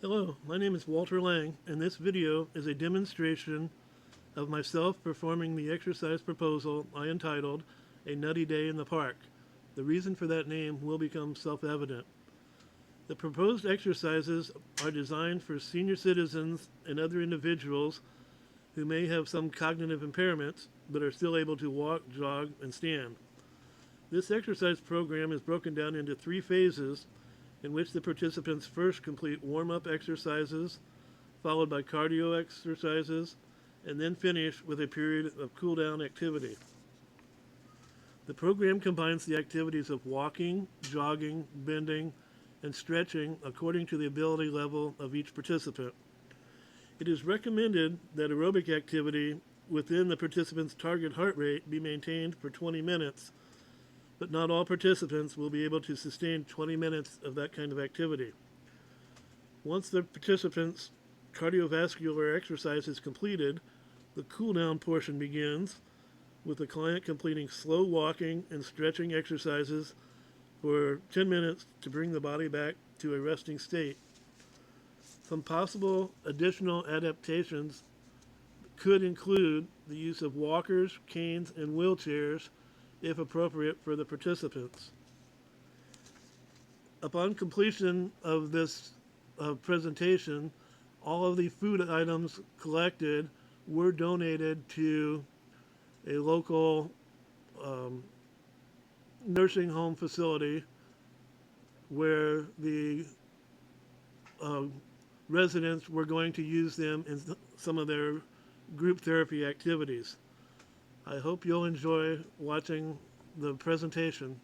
Hello, my name is Walter Lang, and this video is a demonstration of myself performing the exercise proposal I entitled A Nutty Day in the Park. The reason for that name will become self-evident. The proposed exercises are designed for senior citizens and other individuals who may have some cognitive impairments but are still able to walk, jog, and stand. This exercise program is broken down into 3 phases in which the participants first complete warm-up exercises, followed by cardio exercises, and then finish with a period of cool-down activity. The program combines the activities of walking, jogging, bending, and stretching according to the ability level of each participant. It is recommended that aerobic activity within the participant's target heart rate be maintained for 20 minutes, but not all participants will be able to sustain 20 minutes of that kind of activity. Once the participant's cardiovascular exercise is completed, the cool-down portion begins, with the client completing slow walking and stretching exercises for 10 minutes to bring the body back to a resting state. Some possible additional adaptations could include the use of walkers, canes, and wheelchairs if appropriate for the participants. Upon completion of this presentation, all of the food items collected were donated to a local nursing home facility where the residents were going to use them in some of their group therapy activities. I hope you'll enjoy watching the presentation.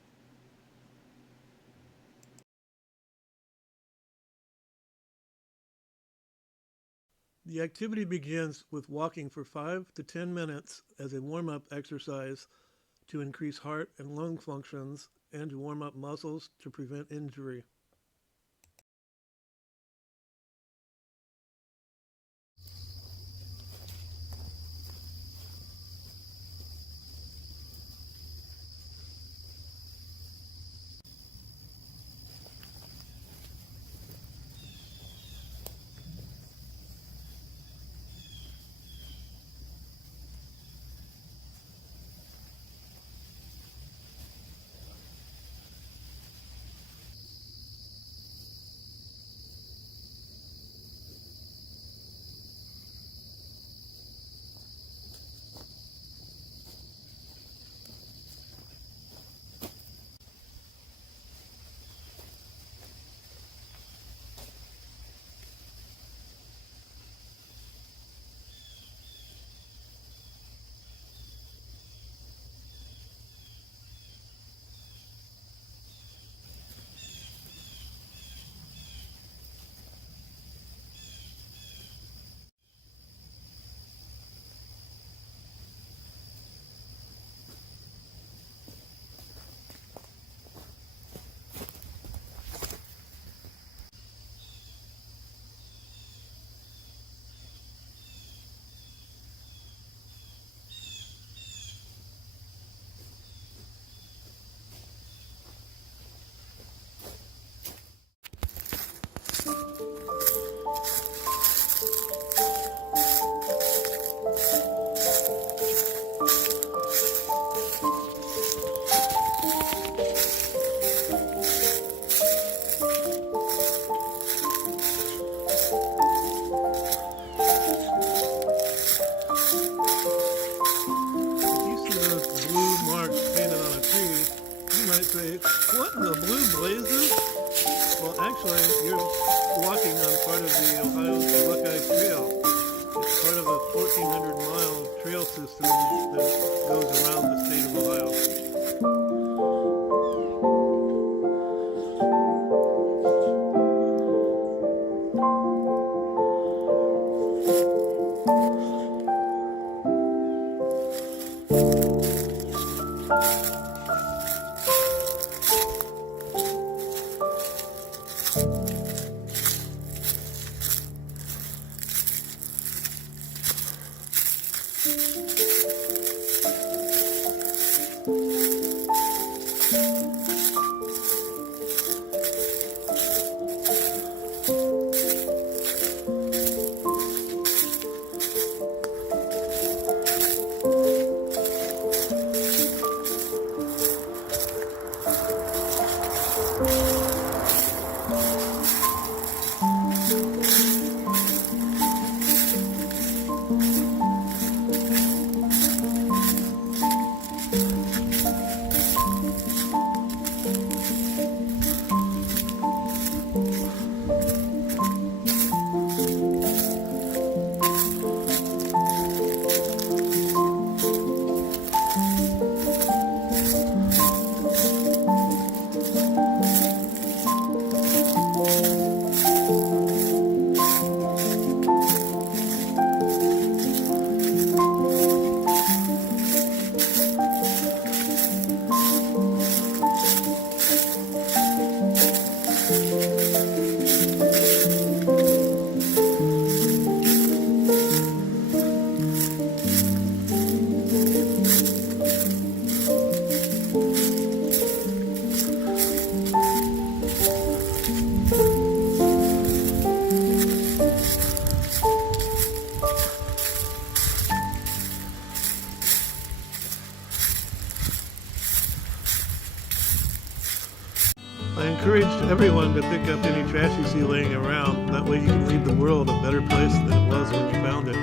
The activity begins with walking for 5 to 10 minutes as a warm-up exercise to increase heart and lung functions and to warm up muscles to prevent injury. Say, what in the blue blazes? Well, actually, you're walking on part of the Ohio Buckeye Trail. It's part of a 1,400-mile trail system that goes around the state of Ohio. pick up any trash you see laying around. That way you can leave the world a better place than it was when you found it.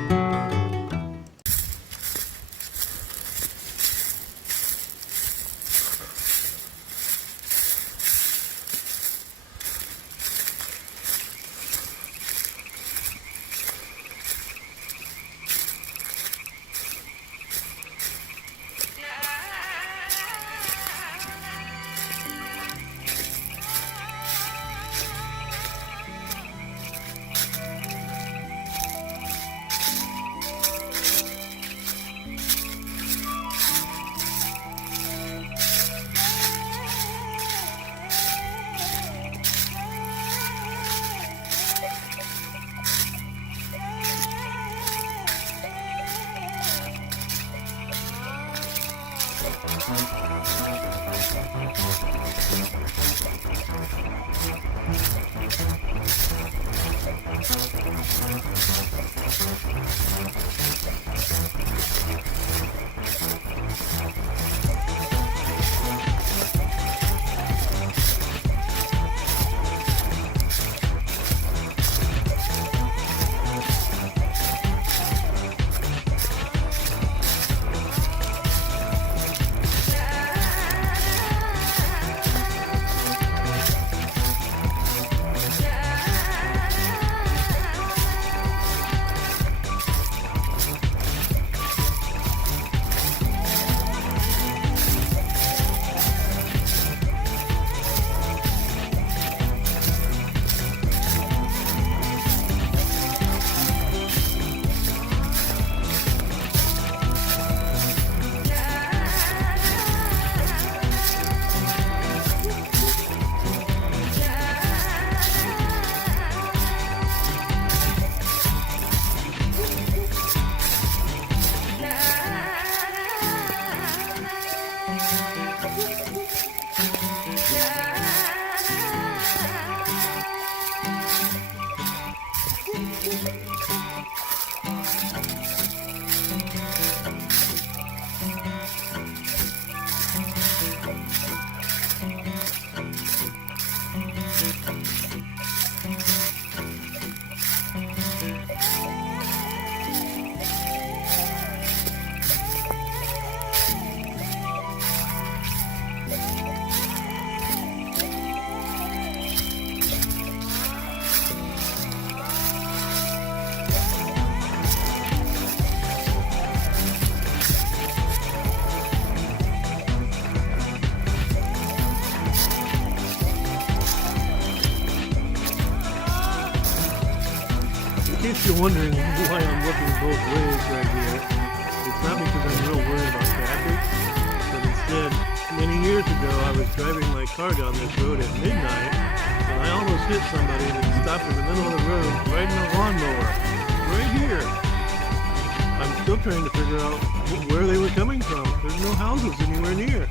In case you're wondering why I'm looking both ways right here, it's not because I'm real worried about traffic, but instead, many years ago I was driving my car down this road at midnight, and I almost hit somebody that stopped in the middle of the road riding a lawnmower, right here. I'm still trying to figure out where they were coming from. There's no houses anywhere near.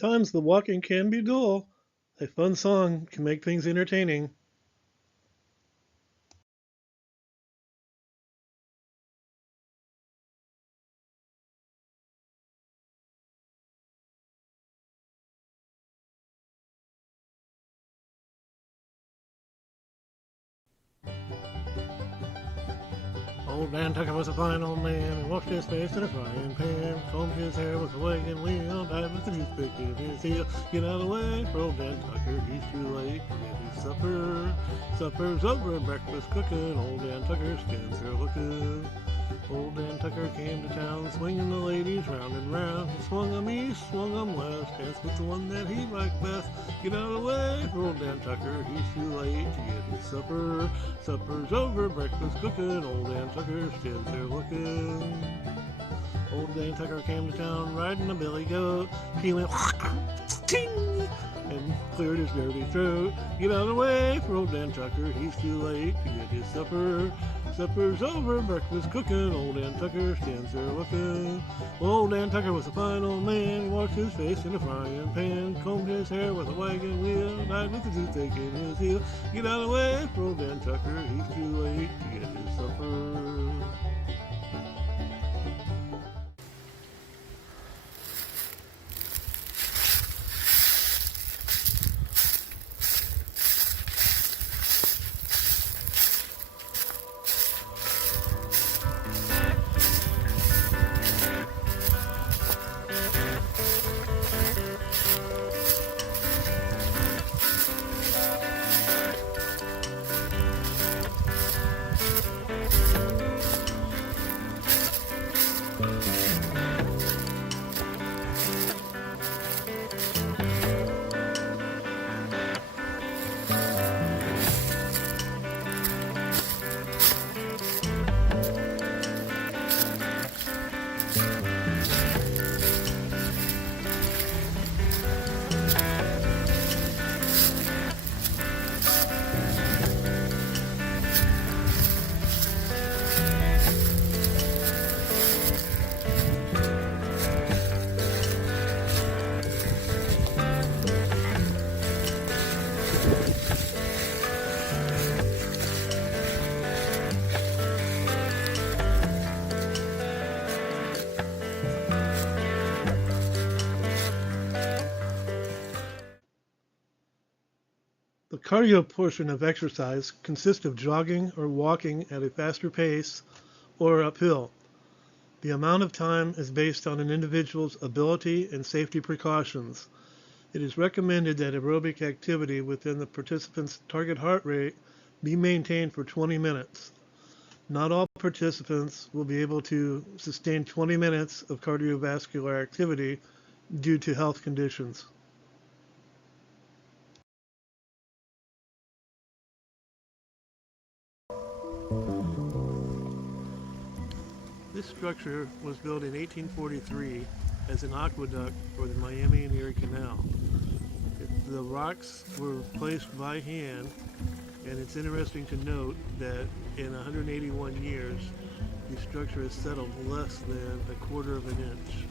Sometimes the walking can be dull. A fun song can make things entertaining. Old Dan Tucker was a fine old man. He washed his face in a frying pan, combed his hair with a wagon wheel, tied with a toothpick in his heel. Get out of the way for old Dan Tucker, he's too late to get his supper. Supper's over and breakfast cooking, old Dan Tucker stands there looking. Old Dan Tucker came to town, swinging the ladies round and round. He swung 'em east, swung 'em west, danced with the one that he liked best. Get out of the way for old Dan Tucker, he's too late to get his supper. Supper's over, breakfast cooking, old Dan Tucker stands there looking. Old Dan Tucker came to town riding a billy goat. He went ting and cleared his dirty throat. Get out of the way for old Dan Tucker, he's too late to get his supper. Supper's over, breakfast cooking, old Dan Tucker stands there looking. Old Dan Tucker was a fine old man, he washed his face in a frying pan, combed his hair with a wagon wheel, tied with a toothpick in his heel. Get out of the way for old Dan Tucker, he's too late to get his supper. The cardio portion of exercise consists of jogging or walking at a faster pace or uphill. The amount of time is based on an individual's ability and safety precautions. It is recommended that aerobic activity within the participant's target heart rate be maintained for 20 minutes. Not all participants will be able to sustain 20 minutes of cardiovascular activity due to health conditions. This structure was built in 1843 as an aqueduct for the Miami and Erie Canal. The rocks were placed by hand, and it's interesting to note that in 181 years, the structure has settled less than a quarter of an inch.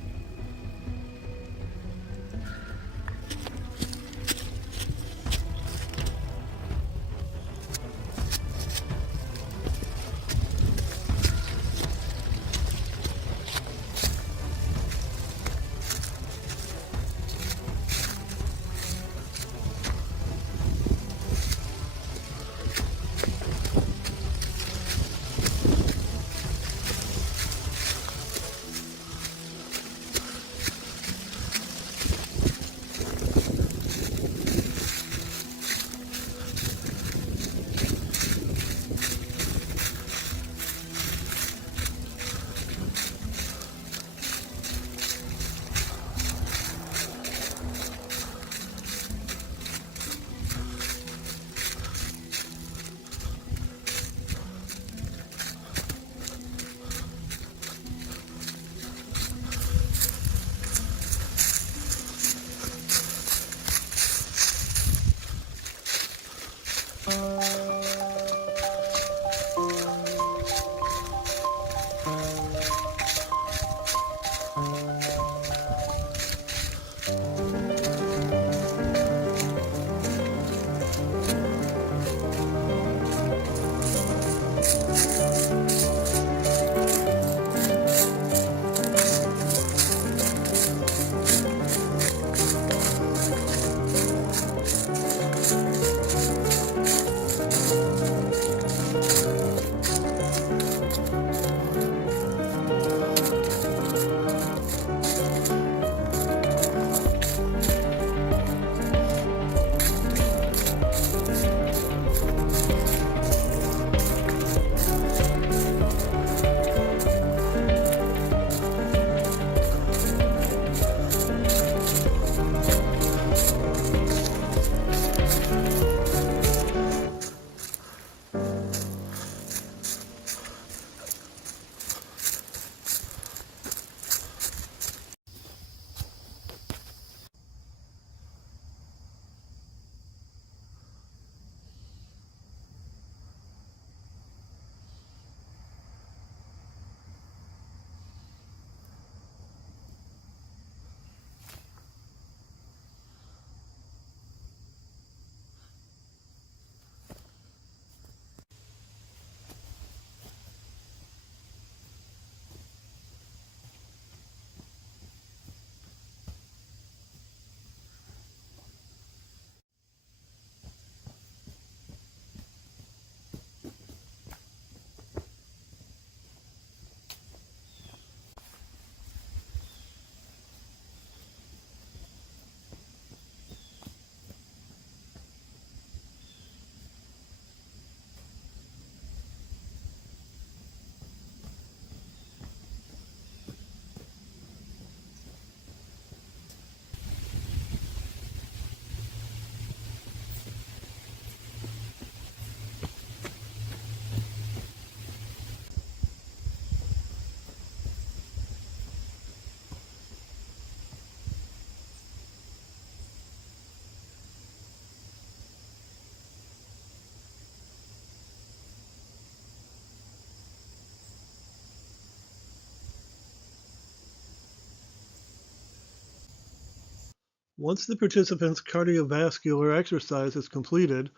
Once the participant's cardiovascular exercise is completed,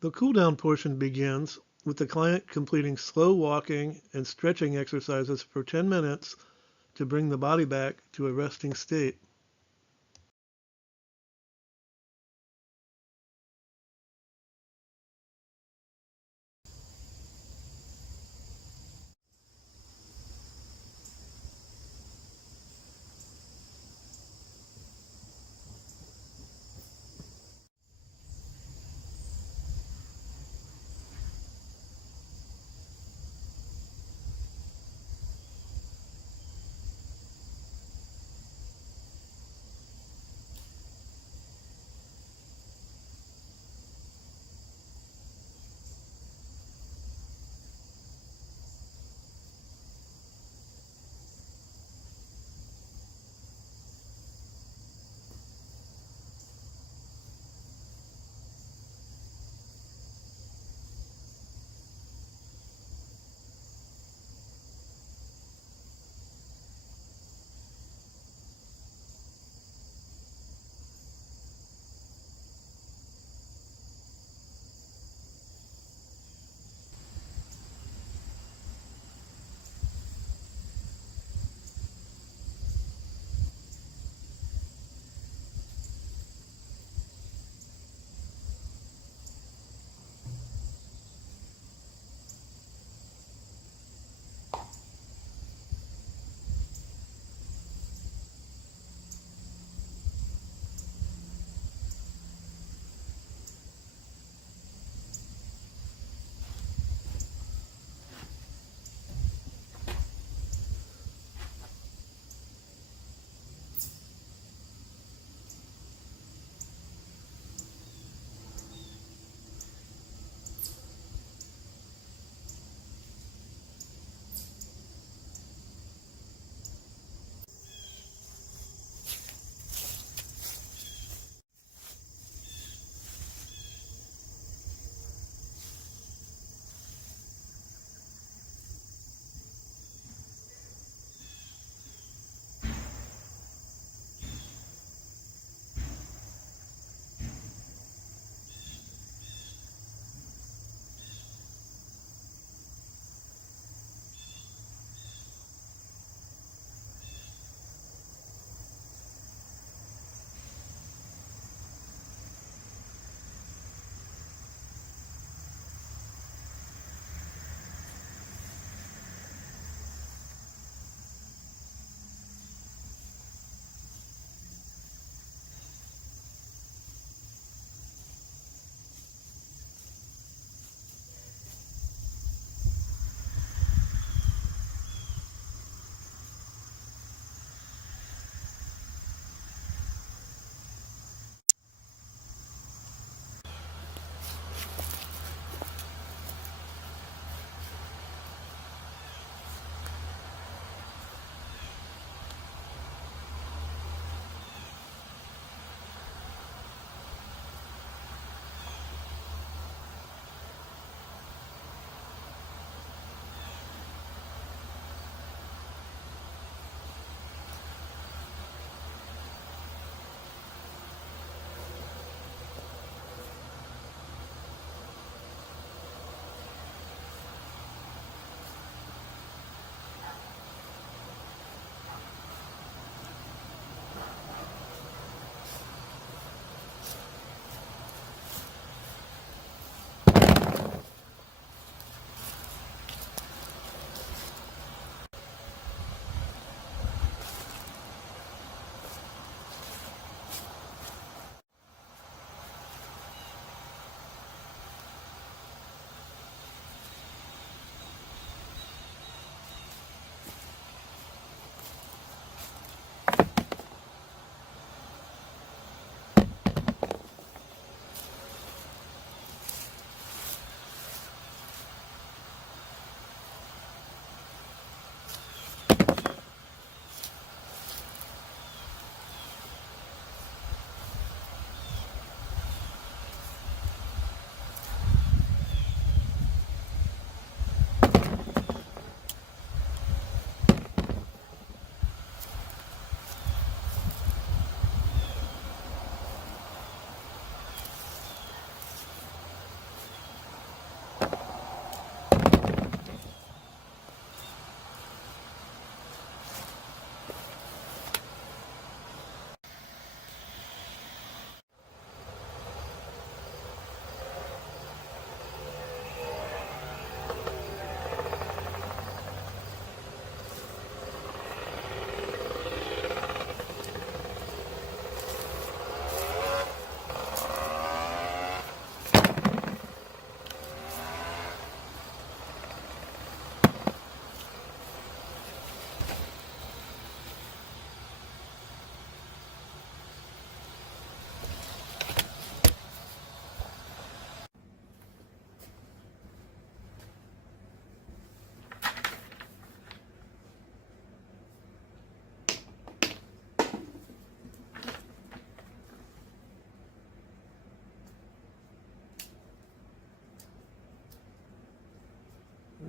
the cool-down portion begins with the client completing slow walking and stretching exercises for 10 minutes to bring the body back to a resting state.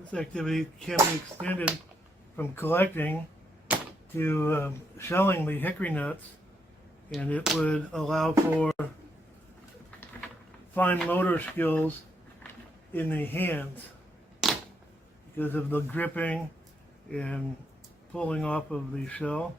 This activity can be extended from collecting to shelling the hickory nuts, and it would allow for fine motor skills in the hands because of the gripping and pulling off of the shell.